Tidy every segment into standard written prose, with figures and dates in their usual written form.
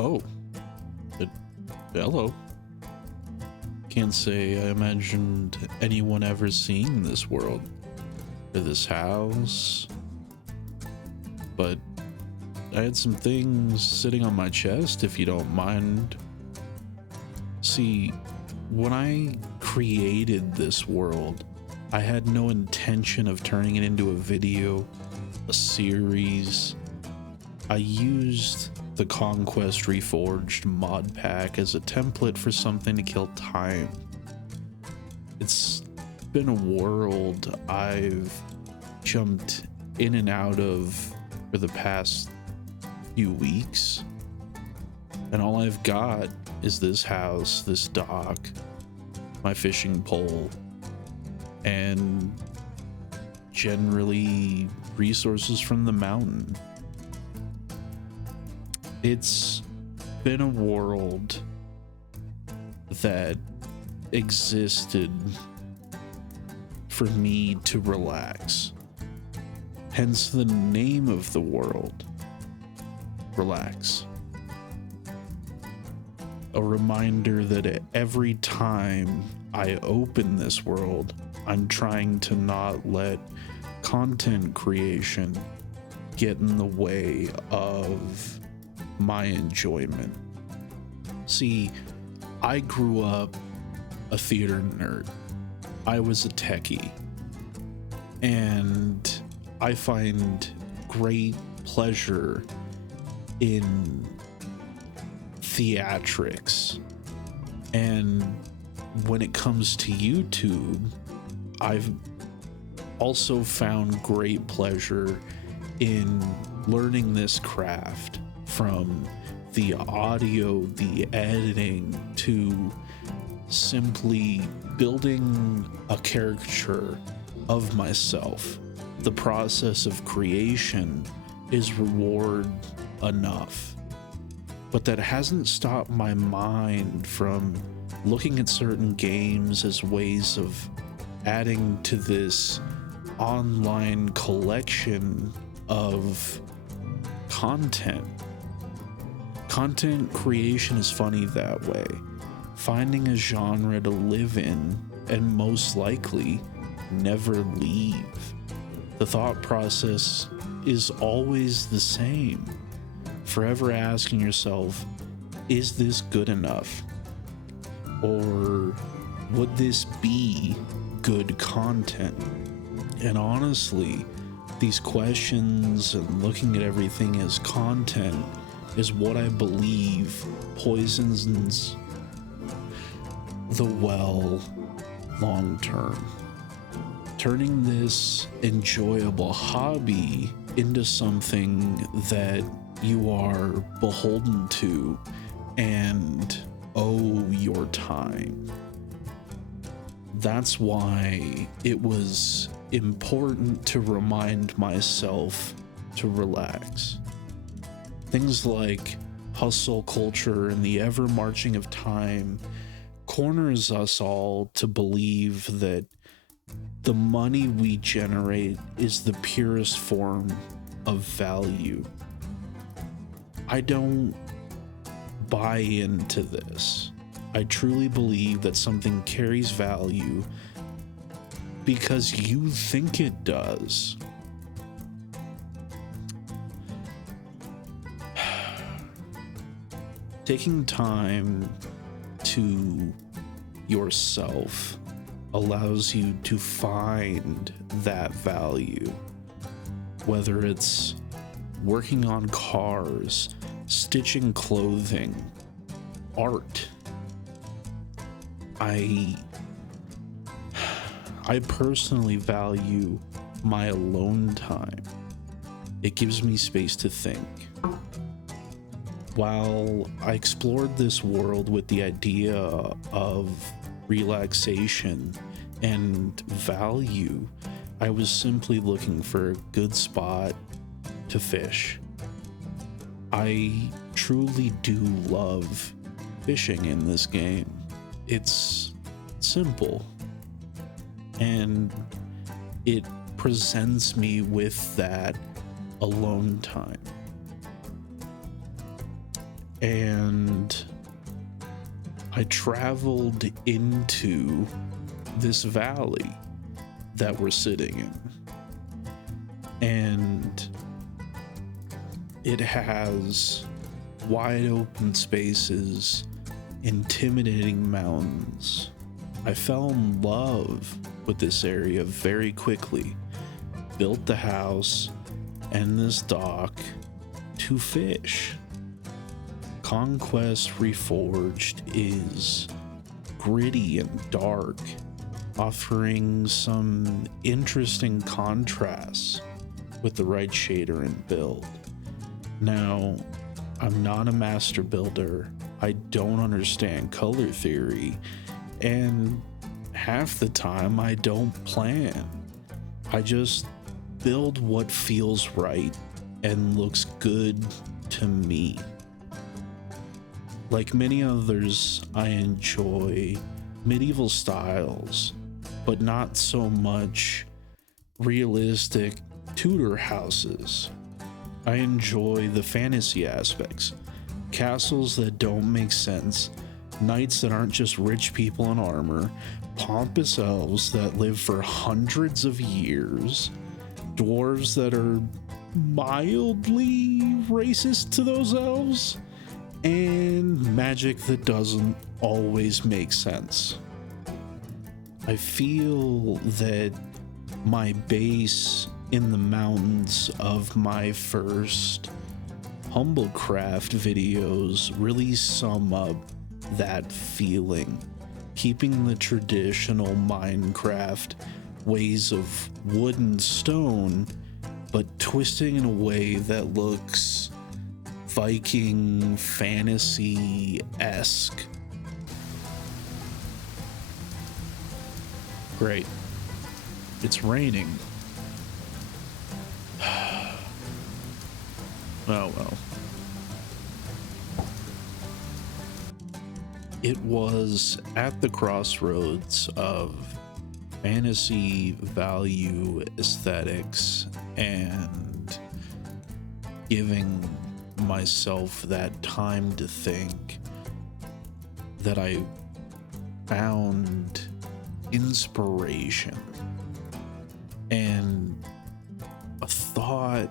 Oh, but hello. Can't say I imagined anyone ever seeing this world or this house, but I had some things sitting on my chest, if you don't mind. See, when I created this world, I had no intention of turning it into a video, a series. I used the Conquest Reforged mod pack as a template for something to kill time. It's been a world I've jumped in and out of for the past few weeks, and all I've got is this house, this dock, my fishing pole, and generally resources from the mountain. It's been a world that existed for me to relax. Hence the name of the world, Relax. A reminder that every time I open this world, I'm trying to not let content creation get in the way of my enjoyment. See, I grew up a theater nerd. I was a techie, and I find great pleasure in theatrics. And when it comes to YouTube, I've also found great pleasure in learning this craft, from the audio, the editing, to simply building a caricature of myself. The process of creation is reward enough. But that hasn't stopped my mind from looking at certain games as ways of adding to this online collection of content. Content creation is funny that way. Finding a genre to live in and most likely never leave. The thought process is always the same. Forever asking yourself, is this good enough? Or would this be good content? And honestly, these questions and looking at everything as content is what I believe poisons the well long term. Turning this enjoyable hobby into something that you are beholden to and owe your time. That's why it was important to remind myself to relax. Things like hustle culture and the ever marching of time corners us all to believe that the money we generate is the purest form of value. I don't buy into this. I truly believe that something carries value because you think it does. Taking time to yourself allows you to find that value, whether it's working on cars, stitching clothing, art. I personally value my alone time. It gives me space to think. While I explored this world with the idea of relaxation and value, I was simply looking for a good spot to fish. I truly do love fishing in this game. It's simple, and it presents me with that alone time. and I traveled into this valley that we're sitting in, and it has wide open spaces, intimidating mountains. I fell in love with this area very quickly, built the house and this dock to fish. Conquest Reforged is gritty and dark, offering some interesting contrasts with the right shader and build. Now, I'm not a master builder, I don't understand color theory, and half the time I don't plan. I just build what feels right and looks good to me. Like many others, I enjoy medieval styles, but not so much realistic Tudor houses. I enjoy the fantasy aspects, castles that don't make sense, knights that aren't just rich people in armor, pompous elves that live for hundreds of years, dwarves that are mildly racist to those elves, and magic that doesn't always make sense. I feel that my base in the mountains of my first Humblecraft videos really sum up that feeling, keeping the traditional Minecraft ways of wood and stone, but twisting in a way that looks Viking fantasy-esque. Great. It's raining. Oh well. It was at the crossroads of fantasy value aesthetics and giving myself that time to think that I found inspiration and a thought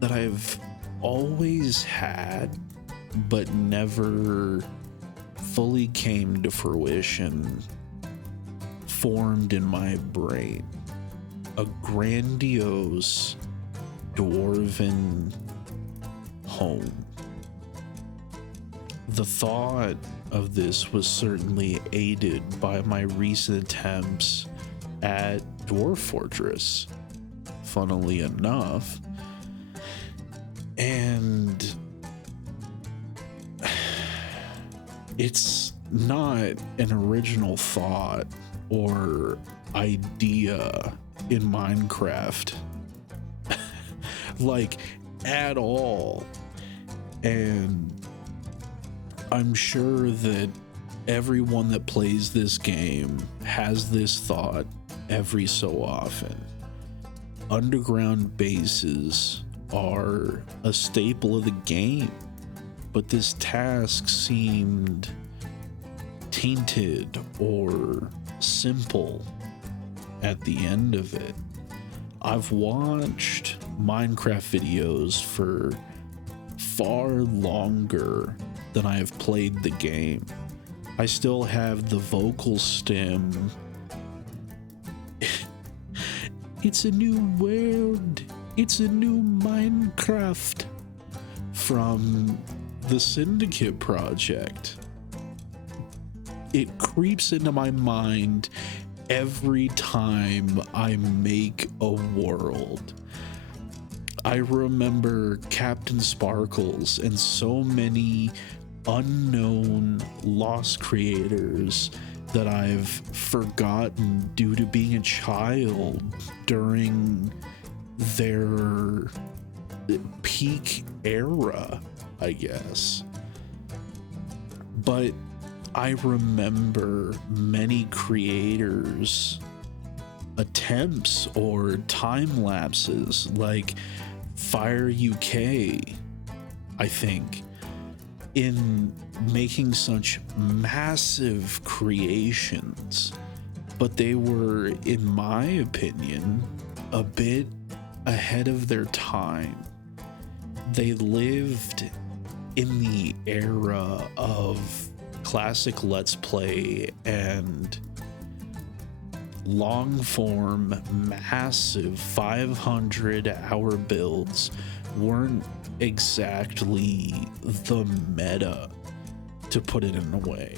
that I've always had but never fully came to fruition formed in my brain. A grandiose dwarven home. The thought of this was certainly aided by my recent attempts at Dwarven Fortress, funnily enough, and it's not an original thought or idea in Minecraft, like at all. And I'm sure that everyone that plays this game has this thought every so often. Underground bases are a staple of the game, but this task seemed tainted or simple at the end of it. I've watched Minecraft videos for far longer than I have played the game. I still have the vocal stem. It's a new world. It's a new Minecraft from the Syndicate project. It creeps into my mind every time I make a world. I remember Captain Sparkles and so many unknown lost creators that I've forgotten due to being a child during their peak era, I guess. But I remember many creators' attempts or time lapses, like Fire UK, I think, in making such massive creations, but they were, in my opinion, a bit ahead of their time. They lived in the era of classic Let's Play and long form, massive 500-hour builds weren't exactly the meta, to put it in a way.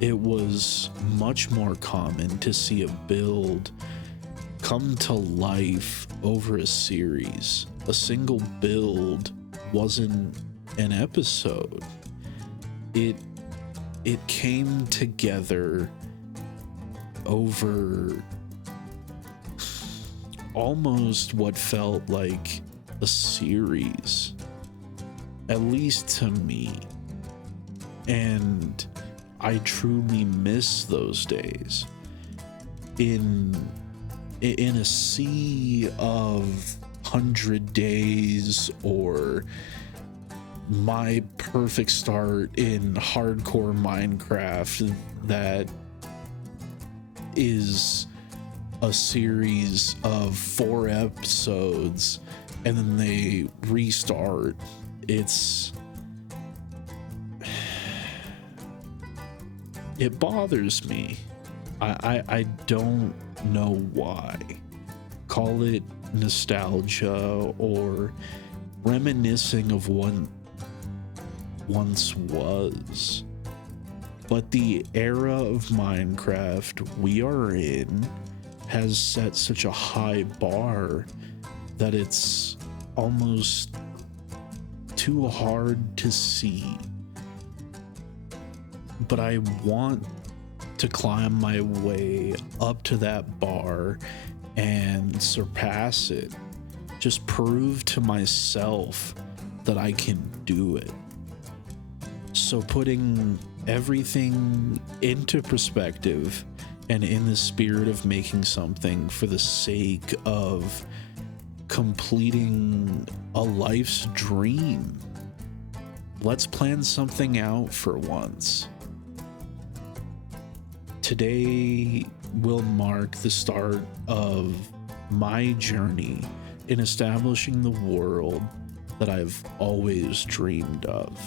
It was much more common to see a build come to life over a series. A single build wasn't an episode. It came together over almost what felt like a series, at least to me. And I truly miss those days. In a sea of 100 days, or my perfect start in hardcore Minecraft that is a series of 4 episodes and then they restart. It bothers me. I don't know why. Call it nostalgia or reminiscing of what once was. But the era of Minecraft we are in has set such a high bar that it's almost too hard to see. But I want to climb my way up to that bar and surpass it. Just prove to myself that I can do it. So putting everything into perspective and in the spirit of making something for the sake of completing a life's dream, let's plan something out for once. Today will mark the start of my journey in establishing the world that I've always dreamed of.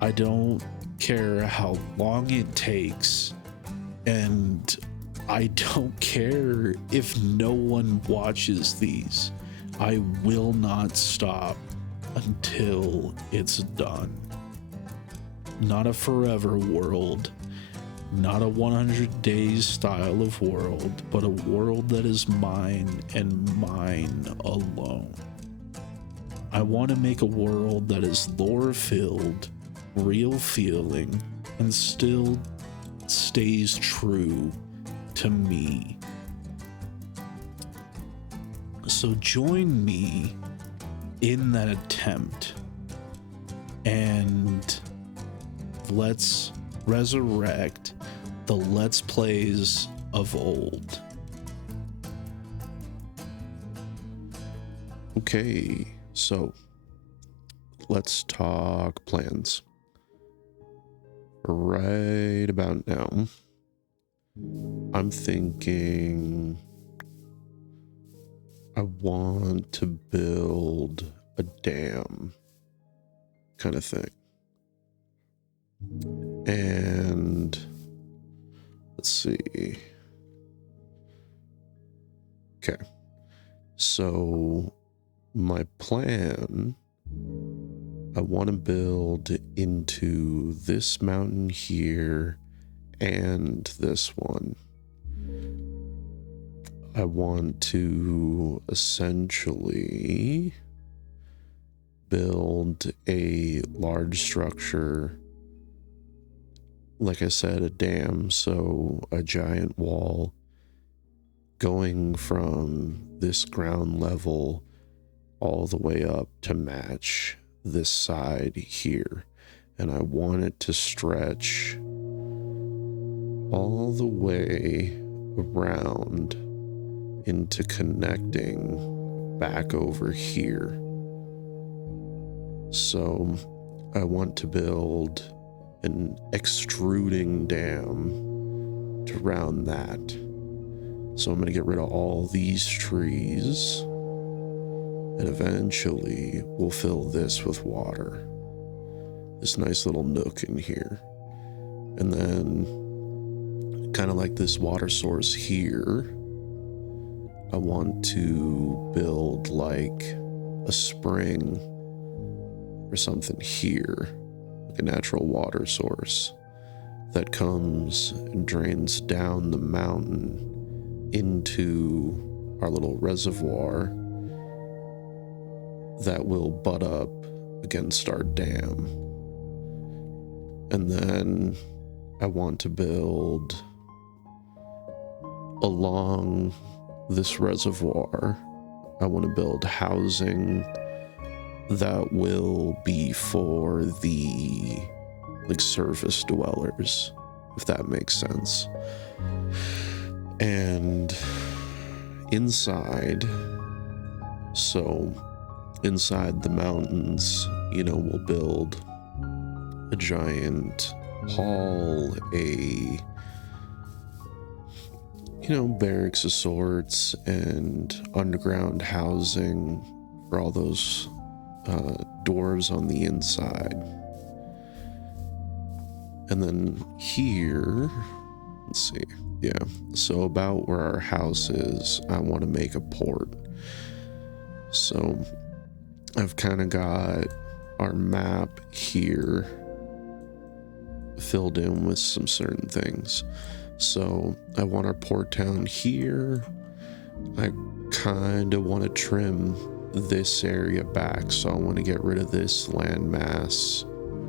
I don't care how long it takes, and I don't care if no one watches these. I will not stop until it's done. Not a forever world, not a 100 days style of world, but a world that is mine and mine alone. I want to make a world that is lore filled, real feeling, and still stays true to me. So join me in that attempt, and let's resurrect the Let's Plays of old. Okay, so let's talk plans. Right about now, I'm thinking I want to build a dam kind of thing. And let's see. Okay. So my plan, I want to build into this mountain here and this one. I want to essentially build a large structure, like I said, a dam, so a giant wall going from this ground level all the way up to match this side here. And I want it to stretch all the way around into connecting back over here. So I want to build an extruding dam to round that. So I'm going to get rid of all these trees, and eventually we'll fill this with water. This nice little nook in here. And then, kind of like this water source here, I want to build like a spring or something here, like a natural water source that comes and drains down the mountain into our little reservoir that will butt up against our dam. And then I want to build along this reservoir, I want to build housing that will be for the like surface dwellers, if that makes sense. And inside, so inside the mountains, you know, we'll build a giant hall, a, you know, barracks of sorts, and underground housing for all those dwarves on the inside. And then here, let's see, yeah, so about where our house is, I want to make a port. So I've kind of got our map here filled in with some certain things. So I want our port town here. I kind of want to trim this area back, so I want to get rid of this landmass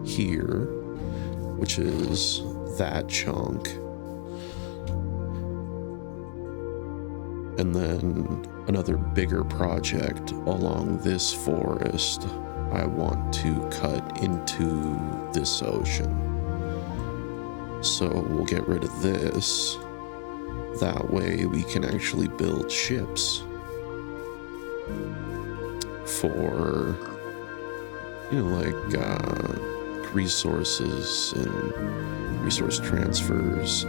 here, which is that chunk. And then another bigger project along this forest, I want to cut into this ocean. So we'll get rid of this. That way we can actually build ships for, you know, like resources and resource transfers.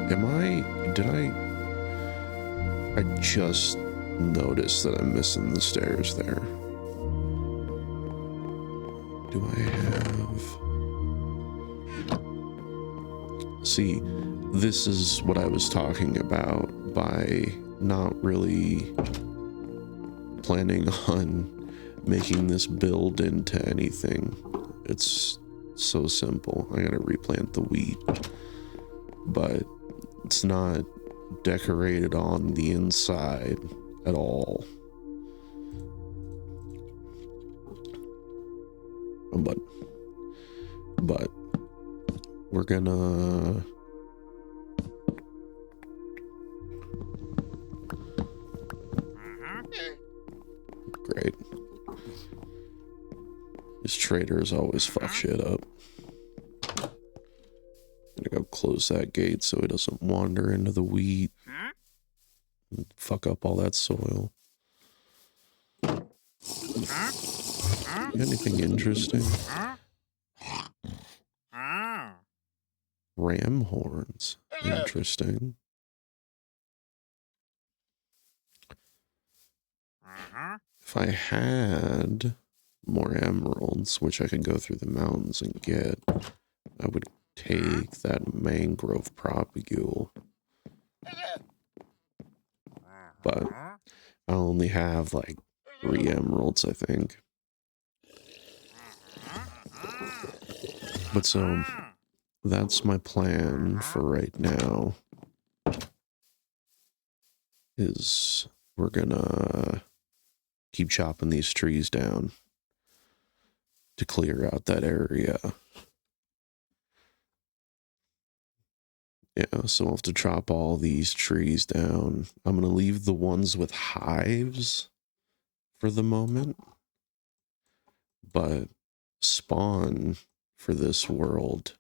I just noticed that I'm missing the stairs there. Do I have... See, this is what I was talking about by not really planning on making this build into anything. It's so simple. I gotta replant the wheat, but it's not decorated on the inside at all. But we're gonna great. This traders always fuck shit up. I'm gonna go close that gate so he doesn't wander into the wheat and fuck up all that soil. Anything interesting? Ram horns. Interesting. If I had more emeralds, which I could go through the mountains and get, I would take that mangrove propagule. But I only have like 3 emeralds, I think. But so that's my plan for right now, is we're gonna keep chopping these trees down to clear out that area. Yeah, so I'll have to chop all these trees down. I'm gonna leave the ones with hives for the moment, but spawn for this world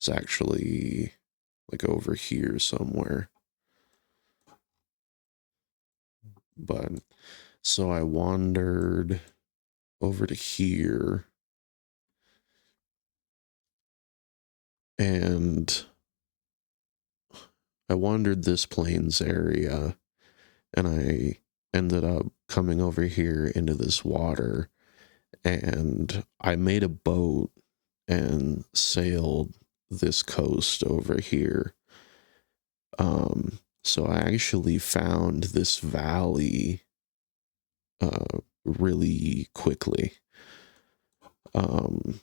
is actually like over here somewhere. But so I wandered over to here, And I wandered this plains area, and I ended up coming over here into this water, and I made a boat and sailed this coast over here. So I actually found this valley really quickly. Um,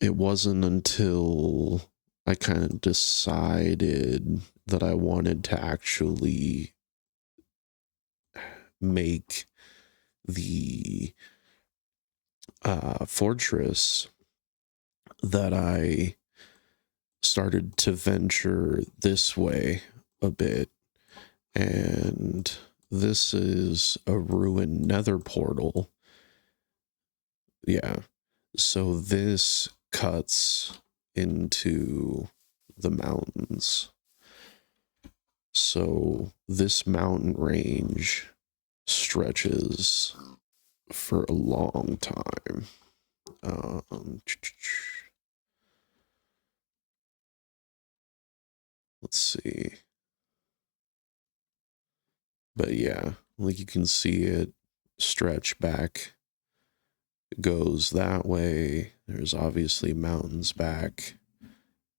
it wasn't until I kind of decided that I wanted to actually make the fortress that I started to venture this way a bit. And this is a ruined nether portal. Yeah. So this cuts into the mountains. So this mountain range stretches for a long time. Let's see. But yeah, like you can see it stretch back. It goes that way. There's obviously mountains back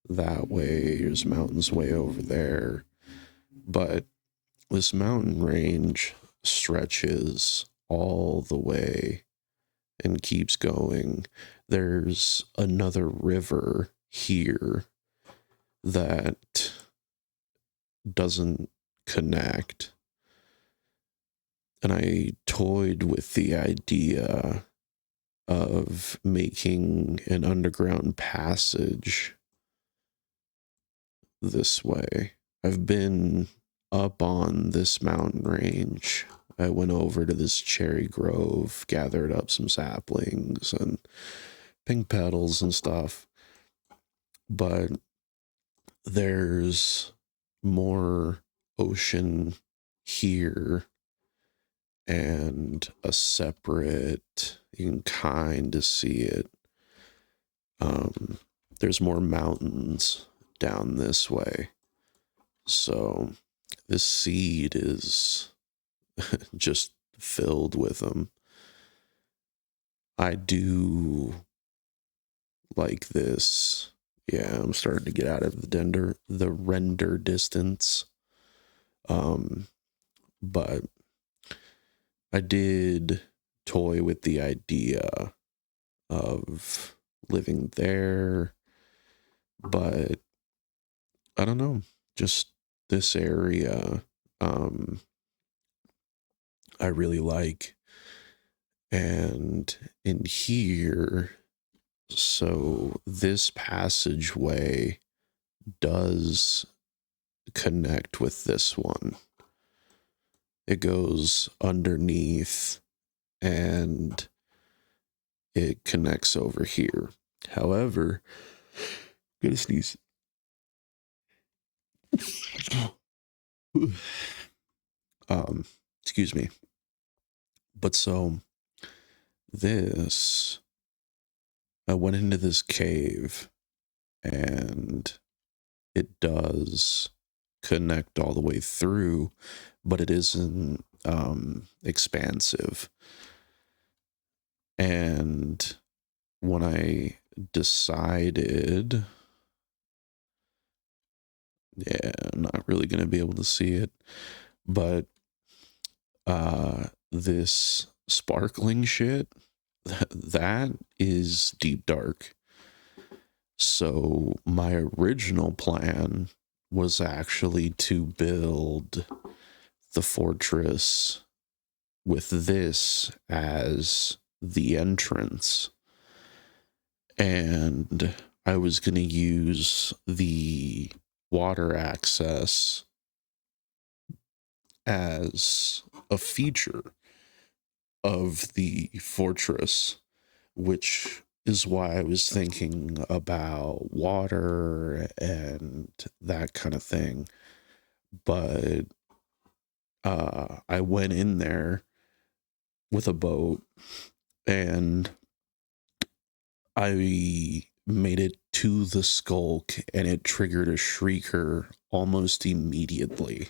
that way. There's mountains way over there. But this mountain range stretches all the way and keeps going. There's another river here that doesn't connect. And I toyed with the idea of making an underground passage this way. I've been up on this mountain range. I went over to this cherry grove, gathered up some saplings and pink petals and stuff. But there's more ocean here and a separate, you can kind of see it. There's more mountains down this way. So this seed is just filled with them. I do like this. Yeah, I'm starting to get out of the render distance. But I did toy with the idea of living there, but I don't know, just this area I really like. And in here, so this passageway does connect with this one. It goes underneath and it connects over here. However, I'm gonna sneeze. um, Excuse me. But so this, I went into this cave and it does connect all the way through, but it isn't expansive. And when I decided, yeah, I'm not really going to be able to see it, but this sparkling shit, that is deep dark. So my original plan was actually to build the fortress with this as the entrance. And I was going to use the water access as a feature of the fortress, which is why I was thinking about water and that kind of thing. But I went in there with a boat and I made it to the skulk and it triggered a shrieker almost immediately.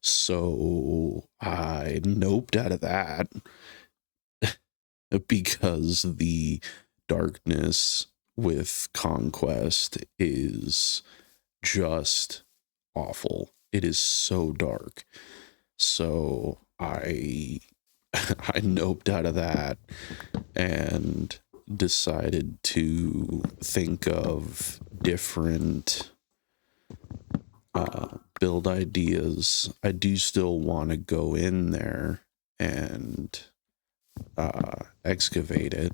So I noped out of that because the darkness with Conquest is just awful. It is so dark. So I I noped out of that and decided to think of different build ideas. I do still want to go in there and excavate it.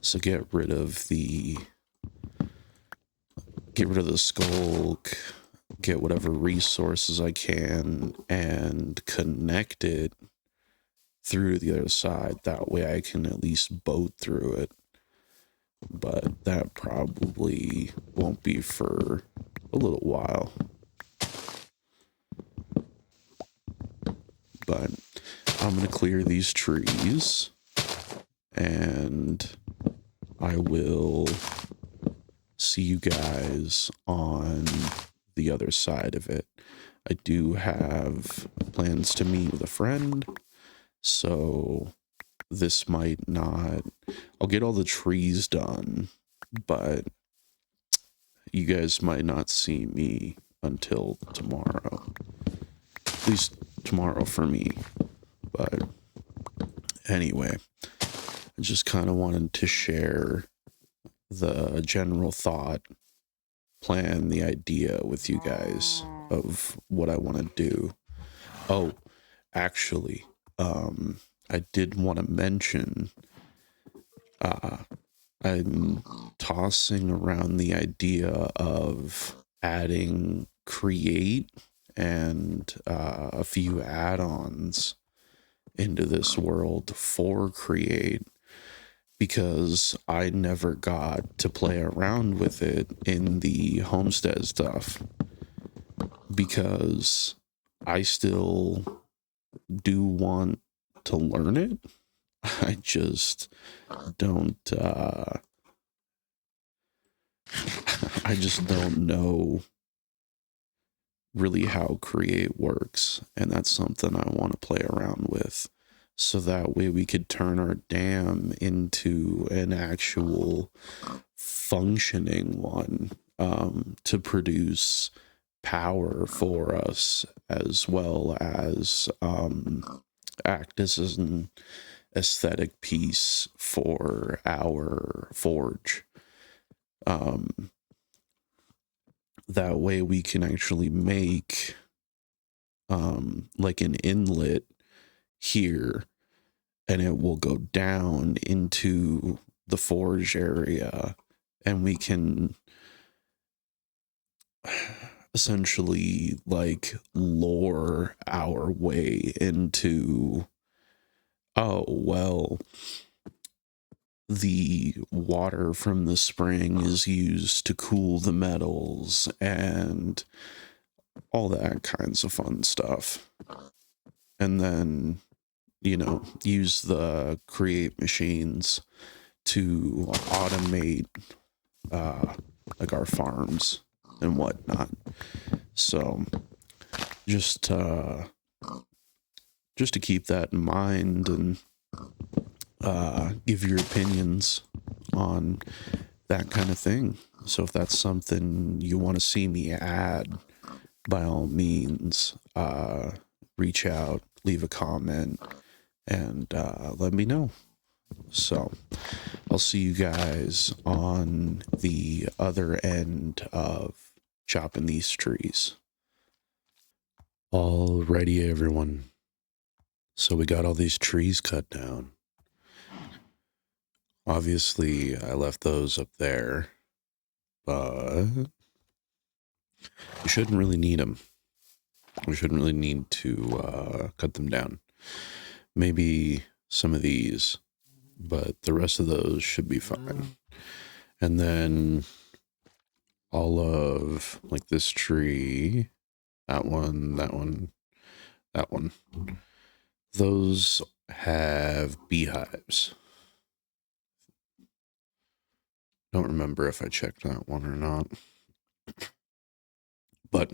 So get rid of the skulk, get whatever resources I can, and connect it through the other side. That way I can at least boat through it. But that probably won't be for a little while. But I'm going to clear these trees and I will see you guys on the other side of it. I do have plans to meet with a friend, so this might not... I'll get all the trees done, but you guys might not see me until tomorrow. At least tomorrow for me. But anyway, I just kind of wanted to share the general thought, plan, the idea with you guys of what I want to do. Oh, actually, I did want to mention, I'm tossing around the idea of adding create and a few add-ons into this world for create, because I never got to play around with it in the homestead stuff, because I still do want to learn it. I just don't I just don't know really how create works, and that's something I want to play around with, so that way we could turn our dam into an actual functioning one, to produce power for us, as well as act as an aesthetic piece for our forge. That way we can actually make like an inlet here, and it will go down into the forge area, and we can essentially like lure our way into, oh well, the water from the spring is used to cool the metals and all that kinds of fun stuff. And then, you know, use the create machines to automate like our farms and whatnot. So just to keep that in mind, and give your opinions on that kind of thing. So if that's something you want to see me add, by all means, reach out, leave a comment, and let me know. So I'll see you guys on the other end of chopping these trees. Alrighty, everyone. So we got all these trees cut down. Obviously, I left those up there, but we shouldn't really need them. We shouldn't really need to cut them down. Maybe some of these, but the rest of those should be fine. And then all of like this tree, that one, that one, that one, those have beehives. Don't remember if I checked that one or not. But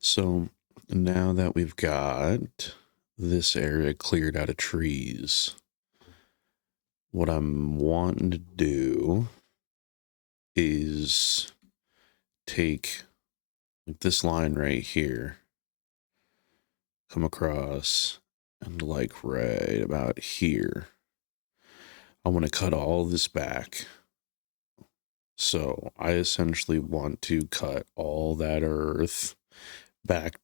so now that we've got this area cleared out of trees, what I'm wanting to do is take like this line right here, come across, and like right about here. I want to cut all this back. So I essentially want to cut all that earth back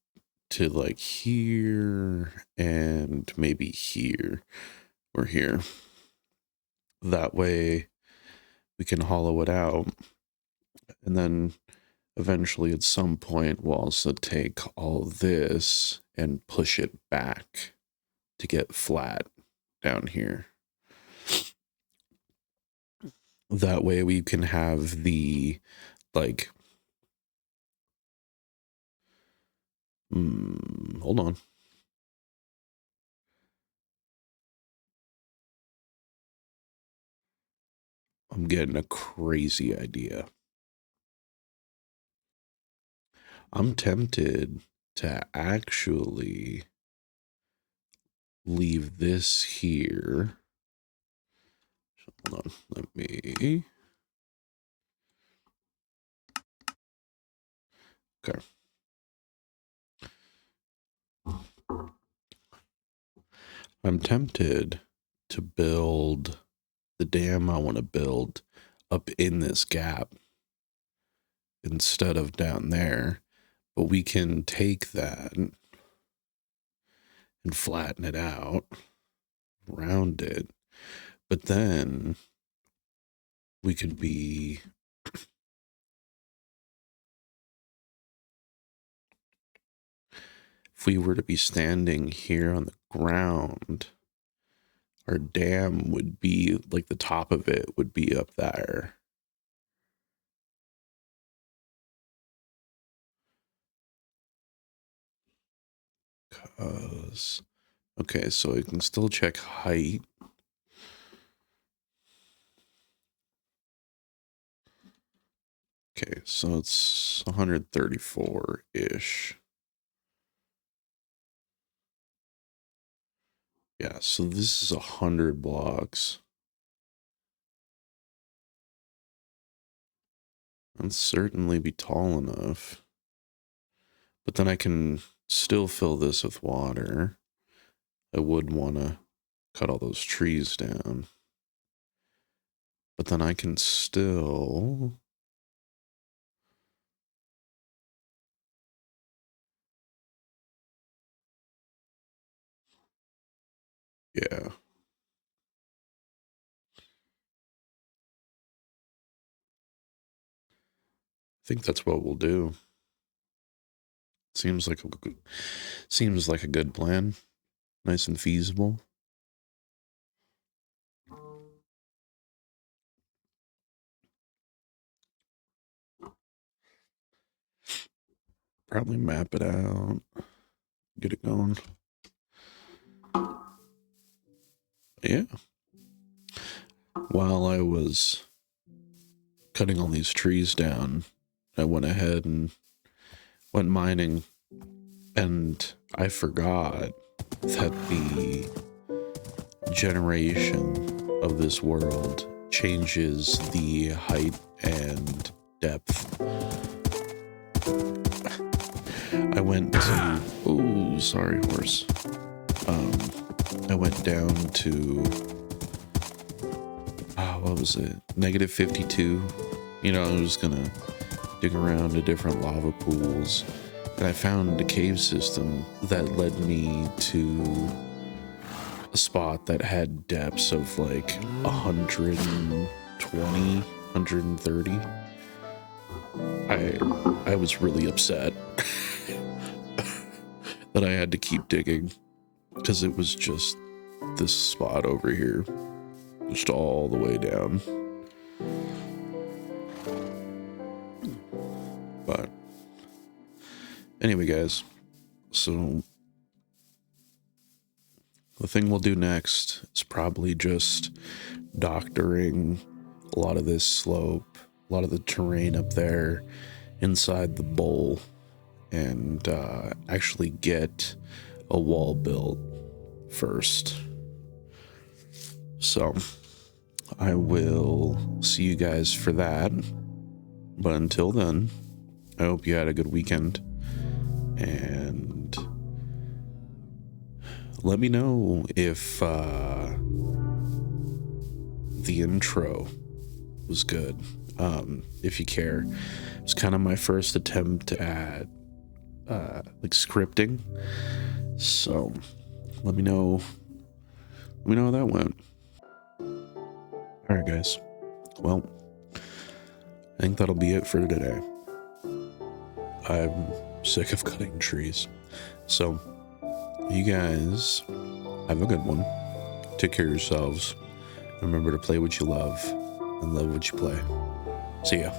to like here and maybe here or here. That way we can hollow it out. And then eventually at some point we'll also take all this and push it back to get flat down here. That way we can have the like hold on. I'm getting a crazy idea. I'm tempted to actually leave this here. Hold on, let me. Okay. I'm tempted to build the dam I want to build up in this gap instead of down there. But we can take that and flatten it out, round it. But then we could be if we were to be standing here on the ground, our dam would be like the top of it would be up there. Okay, so I can still check height. Okay, so it's 134-ish. Yeah, so this is 100 blocks. That'd certainly be tall enough. But then I can still fill this with water. I would want to cut all those trees down. But then I can still... Yeah. I think that's what we'll do. Seems like a good plan. Nice and feasible. Probably map it out. Get it going. Yeah. While I was cutting all these trees down, I went ahead and went mining, and I forgot that the generation of this world changes the height and depth. I went to... Oh, sorry, horse. I went down to... what was it? Negative 52. You know, I was gonna dig around to different lava pools, and I found a cave system that led me to a spot that had depths of like 120, 130. I was really upset that I had to keep digging, because it was just this spot over here, just all the way down. But anyway, guys, so the thing we'll do next is probably just doctoring a lot of this slope, a lot of the terrain up there inside the bowl, and actually get a wall built first. So I will see you guys for that. But until then, I hope you had a good weekend. And let me know if the intro was good. If you care. It's kind of my first attempt at like scripting. So let me know how that went. Alright guys. Well, I think that'll be it for today. I'm sick of cutting trees. So you guys have a good one. Take care of yourselves. Remember to play what you love and love what you play. See ya.